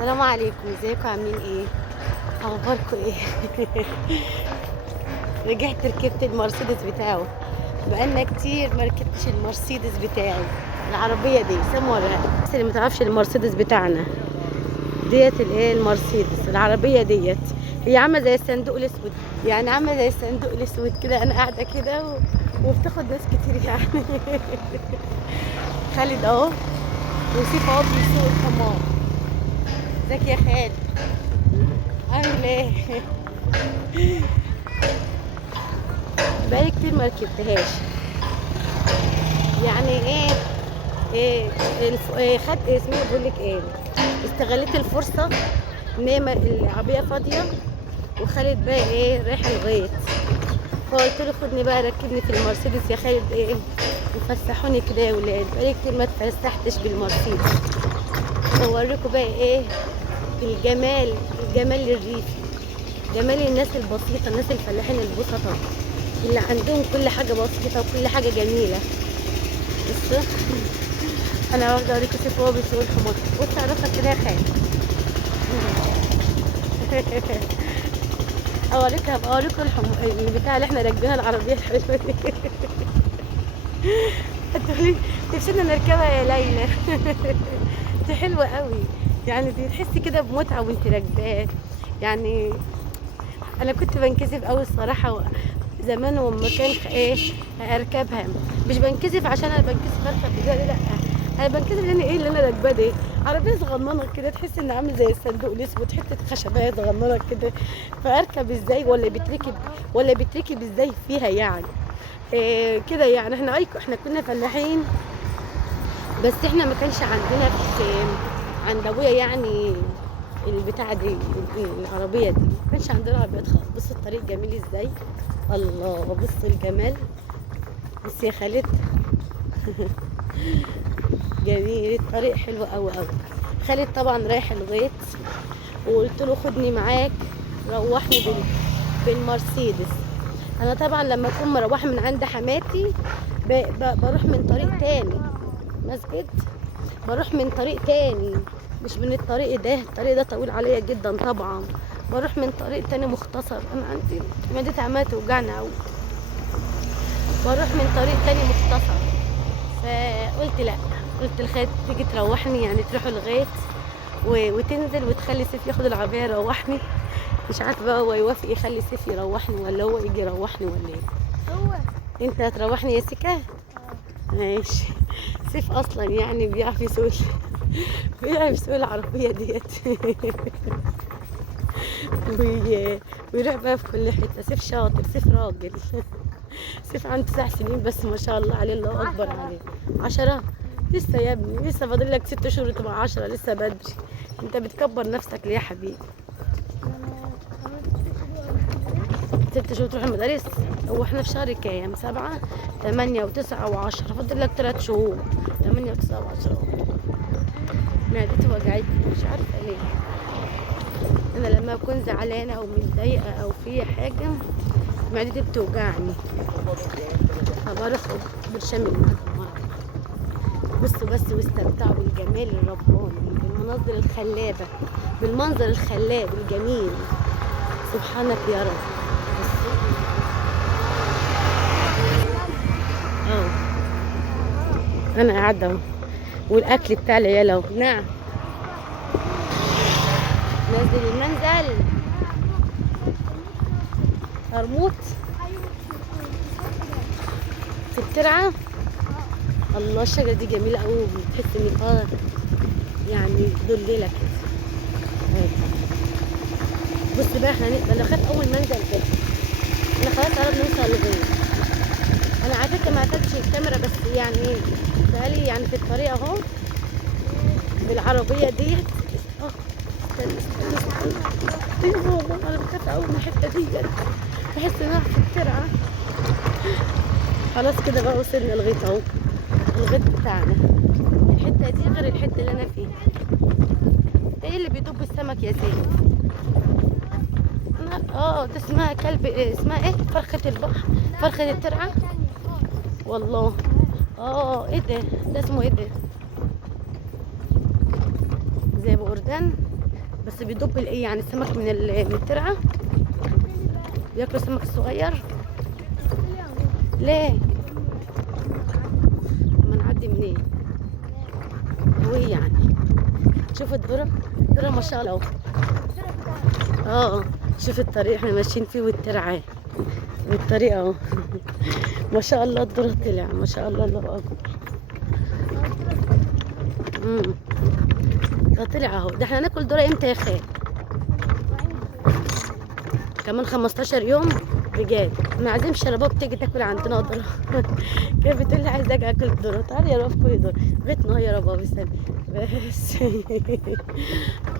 السلام عليكم، ازيكم عاملين ايه؟ اخباركم ايه؟ رجعت ركبت المرسيدس بتاعه. بقالنا كتير ما ركبتش المرسيدس بتاعي. العربيه دي سموها الناس اللي ما تعرفش المرسيدس بتاعنا ديت الايه المرسيدس العربيه ديت. هي عامله زي الصندوق الاسود، يعني عامله زي الصندوق الاسود كده. انا قاعده كده وبتاخد ناس كتير يعني. خالد اهو، وسيف اهو بيسوق الحمار. ازيك يا خالد؟ عامل ايه؟ بقالي كتير ما ركبتهاش. يعني ايه خدت اسمه بقول لك ايه، استغليت الفرصه ان هي العربيه فاضيه، وخالد بقى ايه رايح الغيط. فقلت له خدني بقى ركبني في المرسيدس يا خالد ايه، وفسحوني كده يا ولاد. بقالي كتير ما اتفسحتش بالمرسيدس. اوريكم بقى ايه الجمال، الجمال الريفي، جمال الناس البسيطه، الناس الفلاحين البسطاء اللي عندهم كل حاجه بسيطه وكل حاجه جميله. بص انا واخده اوريكم سيف وهو بيسوق الحمار. بص على راسك كده يا خالد. هبقى اوريكم البتاع اللي احنا راكبينها، العربيه الحلوه دي. هتقولي نفسنا نركبها يا ليلى. دي حلوه قوي، يعني دي تحسي كده بمتعه وانت راكباه يعني. انا كنت بنكسف قوي الصراحه زمان، وما كان ايه اركبها. مش بنكسف عشان انا بنكسف اركب بجد، لا، انا بنكسف لان ايه اللي انا راكباه دي عربيه صغننه كده، تحس ان عامل زي الصندوق الاسود، حته خشبيه صغننه كده. فاركب ازاي ولا بيتركب ازاي فيها يعني؟ إيه كده يعني. احنا كنا فلاحين، بس احنا ما كانش عندنا في عند ابويا يعني البتاعه دي، العربيه دي ما كانش عندنا عربيات خالص. بص الطريق جميل ازاي، الله بص الجمال. بص يا خالد. جميل الطريق، حلو قوي قوي. خالد طبعا رايح الغيط، وقلت له خدني معاك روحني بالمرسيدس. انا طبعا لما اكون مروحه من عند حماتي بروح من طريق تاني مسجد، بروح من طريق تاني، مش من الطريق ده طويل عليا جدا طبعا. بروح من طريق تاني مختصر. انا عندي معدتي عماله توجعني قوي. بروح من طريق تاني مختصر. فقلت لا، قلت لخالد تيجي تروحني، يعني تروحوا الغيط وتنزل وتخلي سيف ياخد العربيه يروحني. مش عارفه بقى هو يوافق يخلي سيف يروحني ولا هو يجي يروحني ولا ايه. هو انت هتروحني يا سكه؟ ماشي. سيف اصلا يعني بيعرف يسوق، بيعرف يسوق العربيه ديت. ويروح بقى في كل حته. سيف شاطر، سيف راجل. سيف عنده 9 سنين بس ما شاء الله عليه، الله اكبر عليه. 10 لسه يا ابني، لسه فاضل لك 6 شهور تبقى 10، لسه بدري. انت بتكبر نفسك ليه يا حبيبي؟ 6 شهور تروح المدارس؟ هو احنا في شهر كام؟ 7 8 و9 و10، فاضل لك 3 شهور. 8 و9 و10. معدتي وجعتني مش عارفه ليه. انا لما اكون زعلانه او متضايقه او في حاجه معدتي بتوجعني، فبروح برشام المعدة. بصوا بس واستمتعوا بالجمال الرباني، بالمناظر الخلابه، بالمنظر الخلاب الجميل. سبحانك يا رب. بصوا اه، انا قاعده اهو، والاكل بتاع العيال اهو. نعم، نزل المنزل. هرموت في الترعه. الله الشجره دي جميله قوي، بتحس انك يعني ضليله كده. بص بقى احنا انا خدت اول منزل كده، احنا خلاص قربنا نوصل للغايه. انا على فكره ما قفلتش الكاميرا، بس يعني ايه بقالي يعني في الطريق اهو بالعربيه ديت. اه استنى. ايوه والله انا بخاف قوي من الحته ديت، بحس ان انا في الترعه. خلاص كده بقى وصلنا الغيط اهو، الغيط بتاعنا. الحته دي غير الحته اللي انا فيها. ده ايه اللي بيدب السمك يا سيدي؟ ده اسمها كلب، اسمها ايه، فرخة البحر، فرخة الترعة. والله ايه ده اسمه ايه ده؟ زي بقردان. بس بيدب الايه يعني السمك من الترعه. بياكلوا السمك الصغير. ليه؟ ما نعدي منين؟ هو إيه يعني؟ شوف الذره، الذره ما شاء الله. شوف الطريق احنا ماشيين فيه والترعه والطريق اهو. ما شاء الله الذره طلع، ما شاء الله، الله اكبر. ده طلع اهو. ده احنا هناكل ذره امتى يا خال؟ كمان 15 يوم بجد. ما عازمش رباب تيجي تاكل عندنا ذره. كيف بتقول لي عايزه اجي اكل ذره؟ تعالي يا رباب كلي ذره. غيطنا هي يا رباب استني بس.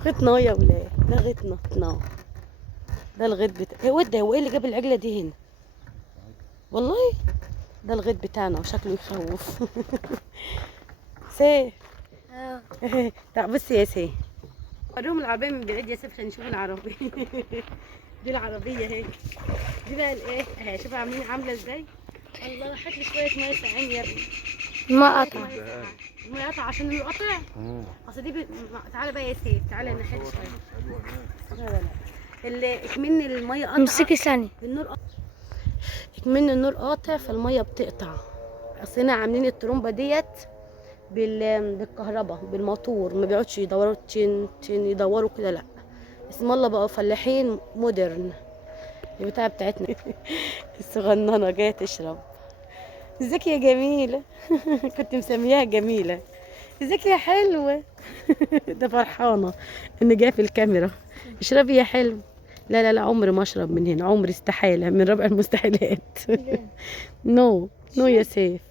غيطنا يا ولاد، ده غيطنا. ده الغيط بتاع هو ايه اللي جاب العجله دي هنا؟ والله ده الغيط بتاعنا وشكله يخوف. سيف تعال بصي يا سيف، وريهم العربيه من بعيد يا سيف عشان نشوف العربيه. دي العربيه اهي. دي بقى الايه اهي، شوفوا عامله ازاي. الله هات لي شويه ميه ساقعين يا ابني. ما قطع. الميه قطع عشان القطع. اصل دي تعالى بقى يا سيف، تعالى نحل شويه. لا اللي اكمن الميه قطع. امسكي ثانيه. النور قطع. اكمن النور قاطع فالميه بتقطع. اصل هنا عاملين الطرمبه ديت بالكهرباء بالموتور، ما بيقعدش يدوروا يدوروا كده، لا اسم الله بقوا فلاحين مودرن. البتاعه بتاعتنا. الصغننه جايه تشرب. ازيك يا جميله؟ كنت مسمياها جميله. ازيك يا حلوه؟ ده فرحانه ان جايه في الكاميرا. اشربي يا حلو. لا عمري ما اشرب من هنا، عمري استحاله، من ربع المستحيلات. نو يا سيف.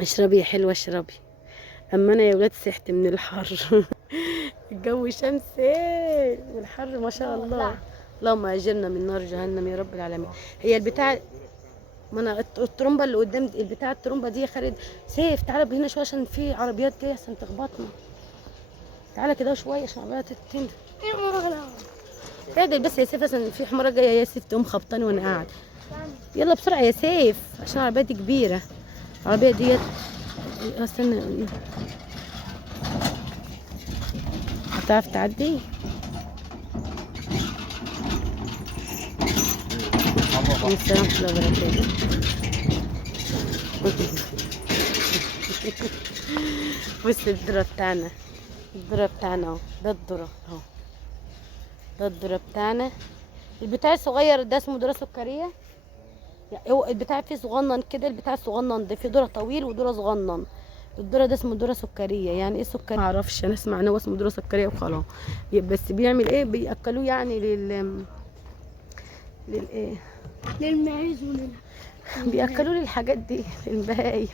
اشربي يا حلوه اشربي. اما انا يا ولاد سحت من الحر. الجو شمس والحر ما شاء الله. اللهم اجرنا من نار جهنم يا رب العالمين. هي البتاع، ما انا الطرمبه اللي قدام البتاع الطرمبه دي يا خالد. سيف تعالى هنا شويه عشان في عربيات جايه عشان تخبطنا. تعالى كده شويه عشان العربيات تتنده. اعدل بس يا سيف عشان في حماره جايه يا سيف تقوم خبطاني وانا قاعد. يلا بسرعه يا سيف عشان العربيه دي كبيره. العربيه ديت استنى هتعرف تعدي؟ السلام ورحمة الله وبركاته. بص الذرة بتاعنا، الذرة بتاعنا اهو، ده الذرة اهو، ده الذرة بتاعنا. البتاع الصغير ده اسمه ذرة سكرية. يعني هو البتاع فيه صغنن كده، البتاع الصغنن ده فيه ذرة طويل وذرة صغنن. الذرة ده اسمه ذرة سكرية. يعني ايه سكرية؟ ما اعرفش، انا اسمع ان هو اسمه ذرة سكرية وخلاص. بس بيعمل ايه؟ بياكلوه يعني للايه؟ للمعيز بياكلوا لي الحاجات دي البهايم.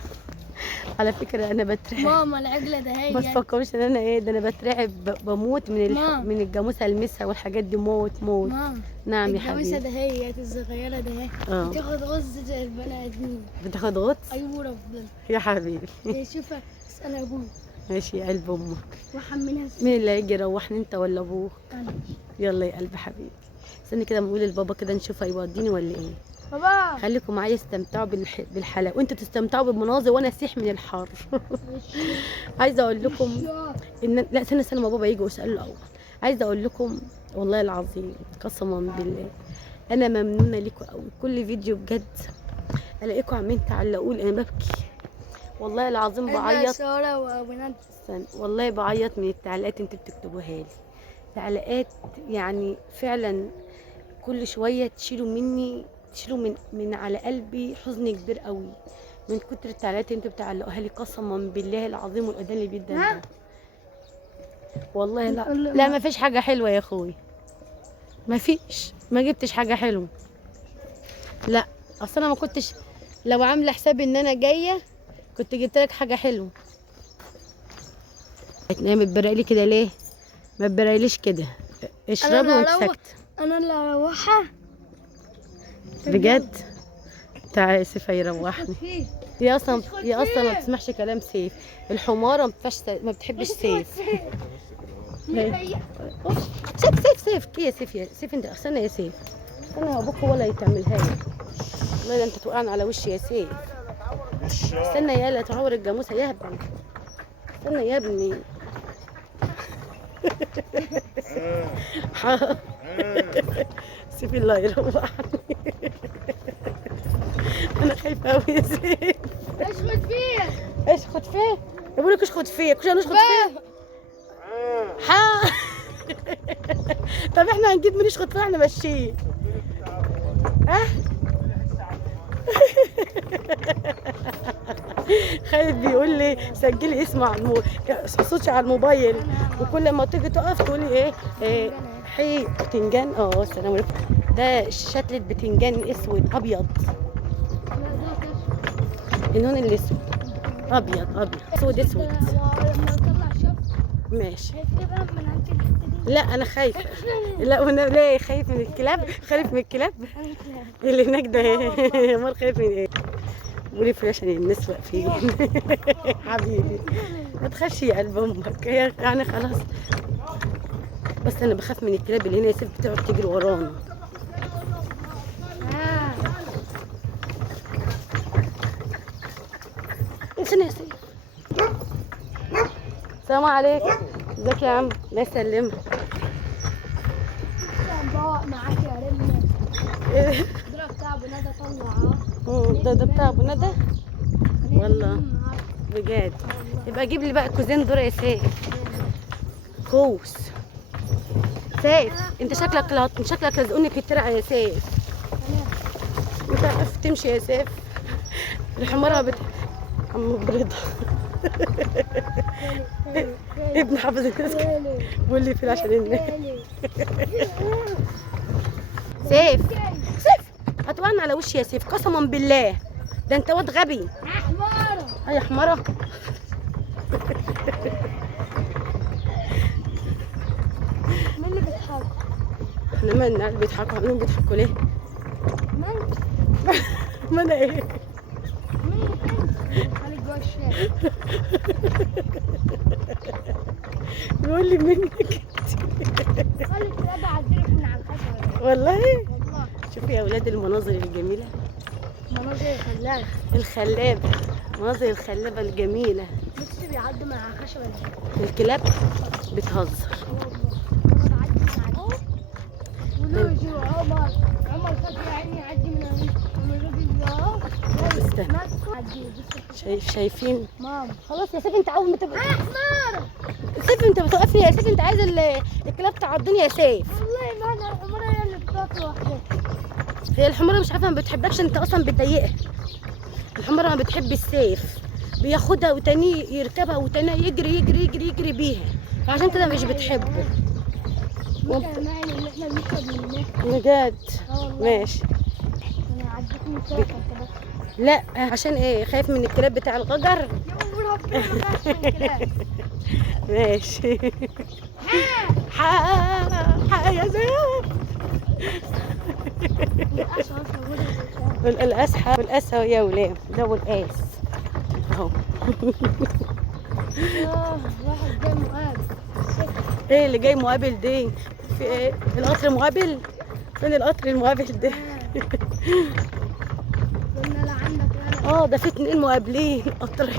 على فكره انا بترعب ماما العجله ده هي. ما تفكروش ان انا ايه، ده انا بترعب بموت من الجاموسه المسها والحاجات دي. موت ماما نعم يا حبيبي. الجاموسه ده هي الصغيره ده هي بتاخد غص زي البني ادمين. بتاخد غطس؟ ايوه ربنا يا حبيبي. شوفها اسال ابوك. ماشي يا قلب امك. وحملها. مين اللي هيجي يروحني، انت ولا ابوك؟ انا. يلا يا قلب حبيبي. استني كده نقول لبابا كده نشوف هيوديني ولا ايه. بابا خليكم معايا استمتعوا بالحلاوه وانتوا تستمتعوا بالمناظر وانا اسيح من الحر. عايزه اقول لكم ان لا استنى ما بابا يجي واساله الاول. عايزه اقول لكم والله العظيم قسما بالله انا ممنونه لكم قوي. كل فيديو بجد الاقيكم عمالين تعلقوا لي، انا ببكي والله العظيم بعيط. والله بعيط من التعليقات انتوا بتكتبوها لي. تعليقات يعني فعلا كل شويه تشيلوا من على قلبي حزن كبير قوي من كتر التعليقات اللي انتوا بتعلقوها لي. قسما بالله العظيم والاذان اللي بيدن ده والله لا ما فيش حاجه حلوه يا اخوي، ما فيش، ما جبتش حاجه حلوه. لا اصل انا ما كنتش، لو عامله حسابي ان انا جايه كنت جبت لك حاجه حلوه. ما تبرقلي كده ليه؟ ما تبرقليش كده، اشربي وانت ساكته. انا اللي اروحها بجد. تعالي سيف يروحني. هي اصلا ما بتسمعش كلام سيف. الحماره ما بتحبش سيف. سيف يا سيف انت استنى يا سيف، استنى ابوك ولا يتعملها لي. والله ده انت توقعني على وشي يا سيف. استنى يا لا تعور الجاموسه يا ابني. استنى يا ابني. سيف الله يروحني. انا خايفه قوي يا سيف. اشخط فيه. اشخط فيه؟ بقول لك اشخط فيه، كل نشخط فيه. ها. طب احنا هنجيب مين يشخط فيه؟ احنا ماشيين. ها؟ خالد بيقول لي سجلي اسمه على صوتي على الموبايل، وكل ما تيجي تقف تقولي ايه حي بتنجان. السلام عليكم. ده شتلة بتنجان اسود ابيض. اللون الاسود ابيض اسود اسود. لما اطلع شوف ماشي. هيبقى من عند الحته دي. لا انا خايفه. لا وانا ليه خايف من الكلاب؟ خايف من الكلاب اللي هناك ده. امال خايف من ايه؟ قولي في عشان الناس واقفين. حبيبي ما تخافش يا قلب امك، هي يعني خلاص. بس انا بخاف من الكلاب اللي هنا يا سيف، بتقعد تجري ورانا. استنى يا سيف. السلام عليكم. ازيك يا عم؟ الله يسلمك. بقى معاك يا رمه. إيه؟ ده بتاع ابو ندى طلع. ده بتاع ابو ندى والله بجد. يبقى جيب لي بقى كوزين دور يا سيف. كوس سيف. انت شكلك لازقني في الترعه يا سيف. انت عارف تمشي يا سيف. الحمارة عم برضا. ابن حافظ الناس بيقول لي في عشان الناس. سيف هتوقعنا على وشي يا سيف قسما بالله. ده انت واد غبي. حماره. يا حماره. مين اللي بيضحك؟ احنا مالنا اللي بيضحكوا؟ عاملين بيضحكوا ليه؟ من؟ ما انا ايه؟ مين اللي خليك جوه الشارع؟ بيقول لي منك. خليك تبقى عدلك من على الخشبه. والله والله شوفي يا اولاد المناظر الجميله. مناظر خلابه. الخلابه، مناظر الخلابه الجميله. لسه بيعدوا من على الخشبه دي. الكلاب بتهزر. والله انا بعدي من عليه ولوجي عمر خد يا عيني يعدي من هنا استنى. شايفين؟ ماما خلاص يا سيف انت اول ما تبقى حمار. سيف انت بتوقفني يا سيف. انت عايز الكلاب تعضني يا سيف. والله ما انا الحمار هي اللي بتاكل وحدها. هي الحمارة مش عارفه ما بتحبكش، انت اصلا بتضايقها. الحمارة ما بتحب السيف، بياخدها وتاني يركبها وتاني يجري يجري يجري يجري بيها، فعشان كده مش بتحبه. ممكن نعمل اللي احنا بنشرب من هناك. بجد؟ والله. ماشي. انا عديت من ساعه كده. لا عشان ايه؟ خايف من الكلاب بتاع الغجر؟ يا ام ربنا ما بخافش من الكلاب. ماشي. حق يا زياد. والقاس اهو يا ولاد. ده والقاس اهو. واحد جاي مقابل. ايه اللي جاي مقابل دي؟ في ايه؟ القطر مقابل؟ فين القطر المقابل ده؟ قلنا لا عندك ولا. ده في 2 مقابلين قطر.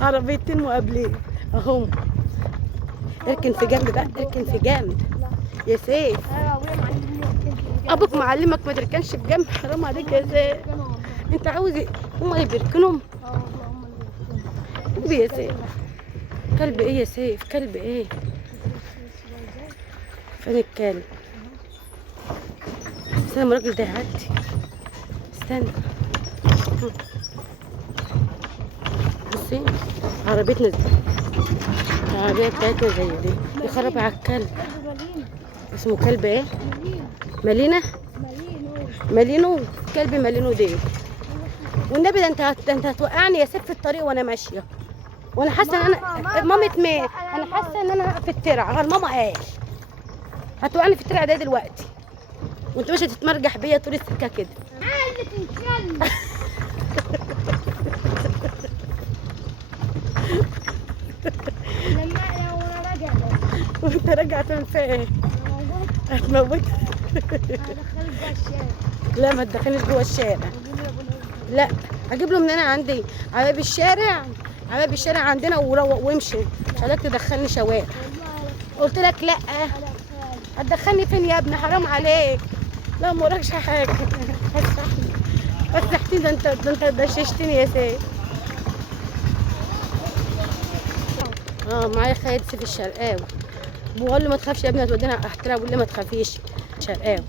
عربيتين مقابلين اهم. اركن في جنب بقى، اركن في جنب يا سيف. ابوك معلمك ما تركنش في جنب، حرام عليك يا سيف. انت عاوز ايه؟ هم اللي بيركنهم. كلب يا سيف. كلب ايه يا سيف؟ كلب ايه؟ فين الكلب؟ استنى الراجل ده يعدي. استنى. بصي عربيتنا العربية بتاعتنا زي دي. يخرب على الكلب. اسمه كلب ايه؟ مالينا. مالينو. كلب مالينو دي. والنبي ده انت هتوقعني يا سيف في الطريق وانا ماشيه. وانا حاسه ان انا مامة مين؟ انا حاسه ان انا في الترعه. ماما قال هتوقعني في الترعه ده دلوقتي وانت ماشيه تتمرجح بيا طول السكه كده. عايزه تتكلم. لما وانا راجع. وانت راجع تعمل فيها ايه؟ هتموتها. هدخلك جوه الشارع. لا ما تدخلنيش جوه الشارع. لا هجيب له من انا عندي على باب الشارع على باب الشارع عندنا وامشي، مش عايزاك تدخلني شوارع. والله قلت لك لا. انا خالد. هتدخلني فين يا ابني؟ حرام عليك. لا ما وراكش حاجه. فسحني فسحتني، ده انت دششتني يا سيد. معايا خالد سيف الشرقاوي. بقول له ما تخافش يا ابني هتودينا احترام، بقول لي ما تخافيش. شرقاوي.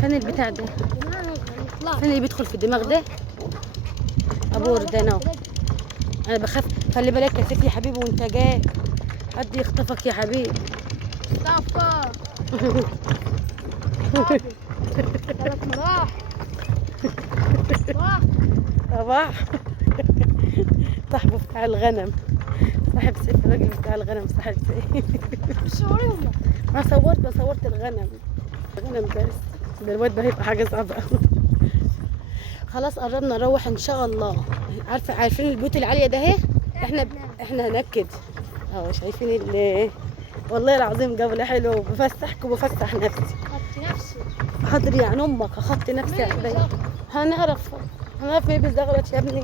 فين البتاع ده؟ فين اللي بيدخل في الدماغ ده؟ ابور ده انا. انا بخاف. خلي بالك يا سيف يا حبيبي وانت جاي حد يخطفك يا حبيبي. طفى. ثلاث مراح. صباح. صاحبه بتاع الغنم، صاحب سيف الراجل بتاع الغنم، صاحب سيف. صورهم. ما صورت الغنم بس. ده الواد ده هيبقى حاجه صعبه قوي. خلاص قربنا نروح ان شاء الله. عارفين البيوت العاليه ده اهي. احنا هناك كده. شايفين والله العظيم جبل حلو، بفسحك وبفسح نفسي. خدت نفسي. حاضر يعني امك اخدت نفسي يا حبيبي. هنعرف مين بيزغرط يا ابني.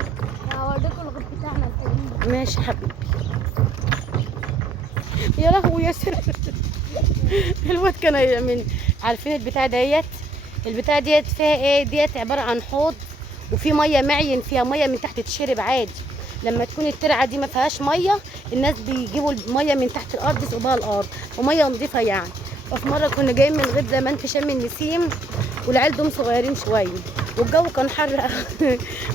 هوريكم الغد بتاعنا القديم. ماشي حبيبي. يا لهوي يا سر. الواد كان من عارفين البتاع ديت. البتاع ديت فيها ايه؟ ديت عباره عن حوض وفي ميه معين فيها، ميه من تحت تشرب عادي. لما تكون الترعه دي ما فيهاش ميه، الناس بيجيبوا الميه من تحت الارض يسقوها الارض، وميه نظيفه يعني. وفي مره كنا جايين من غير زمان في شم النسيم، والعيال دول صغيرين شويه والجو كان حر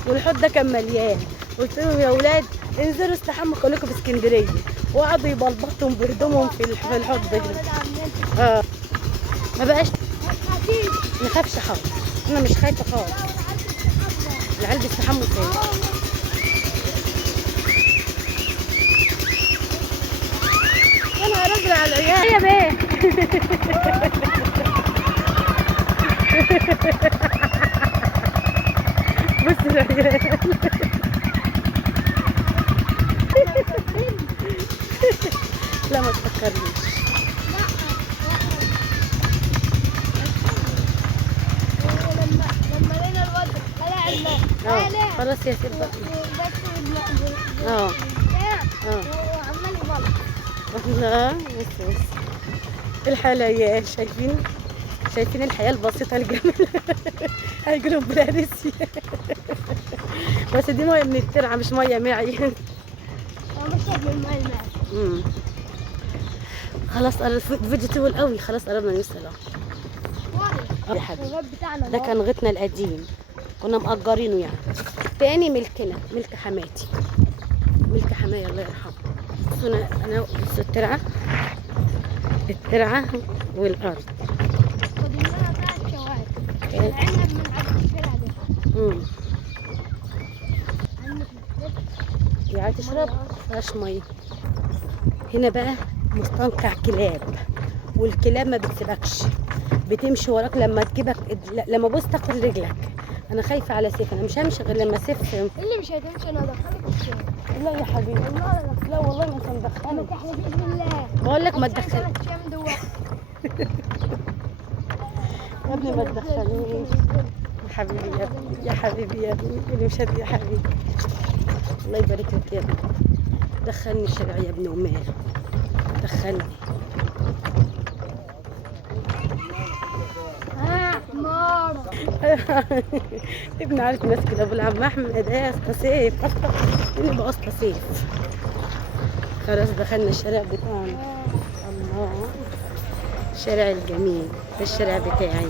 والحوض ده كان مليان. قلت لهم يا اولاد انزلوا استحموا كلكم في اسكندريه، وقعدوا يبلبطوا بهدومهم في الحوض ده. ما بقاش نخافش خالص. انا مش خايفه خالص. العيال بيستحموا فين؟ انا راجل على العيال يا بيه. بص العيال. لا ما تفكرنيش. لما لقينا الواد طلع خلاص يا سيدي بقى. وعمال يبلط. الله بس الحلويات. شايفين الحياة البسيطة الجميلة. هيقولوا بلادسيا. بس دي مية من الترعة مش مية معي. انا بشرب من الماء الماء. خلاص الفيديو طول قوي. خلاص قربنا نوصل يا حبيبي. الواد بتاعنا ده كان غيطنا القديم، كنا مأجرينه يعني. تاني ملكنا، ملك حماتي، ملك حماية الله يرحمه. انا بص الترعة والارض. فاضل لنا 3 شوارع. العنب من عند الشارع ده. يعني تشرب مفيهاش ميه. هنا بقى مستنقع كلاب، والكلاب ما بتسيبكش، بتمشي وراك لما تجيبك. لما بص تاخد رجلك. انا خايفه على سيف، انا مش همشي غير لما سيف. اللي مش هتمشي انا ادخلك الشارع. لا يا حبيبي لا والله ما هندخلك. انا تحلفيش بالله. بقول لك ما تدخلنيش يا ابني، ما تدخلنيش يا حبيبي يا ابني، يا حبيبي يا ابني اللي مش يا حبيبي. الله يبارك لك يا ابني. دخلني الشارع يا ابني ومال. دخلني. ابن عارف ناس كده ابو العم احمد ايه اسطى سيف اللي بقى اسطى سيف. خلاص دخلنا الشارع بتاعنا. الله الشارع الجميل ده الشارع بتاعي.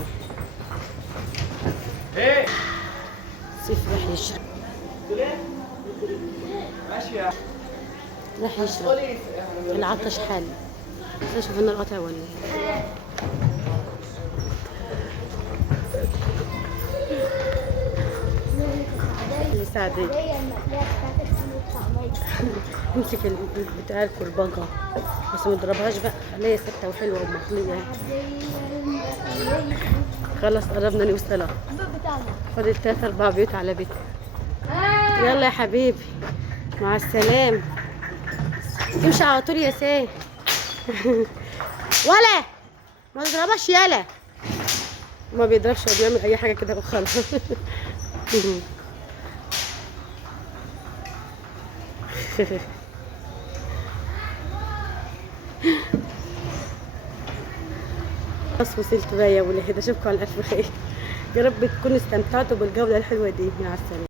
سيف راح يشرب. راح يشرب. العطش حل. شوف لنا القطع ولا ايه؟ سعدية. امسك بتاع الكرباجة بس ما تضربهاش بقى، خليها ثابتة وحلوة ومطلية. خلاص قربنا نوصلها. فاضل 3 4 بيوت على بيتنا. يلا يا حبيبي مع السلامة. امشي على طول يا سيف. ولا ما تضربش يالا. ما بيضربش، هو بيعمل اي حاجة كده وخلاص. خلاص وصلت بقى يا ولاد، اشوفكم على الف خير. يا رب تكونوا استمتعتوا بالجولة الحلوة دي. مع السلامة.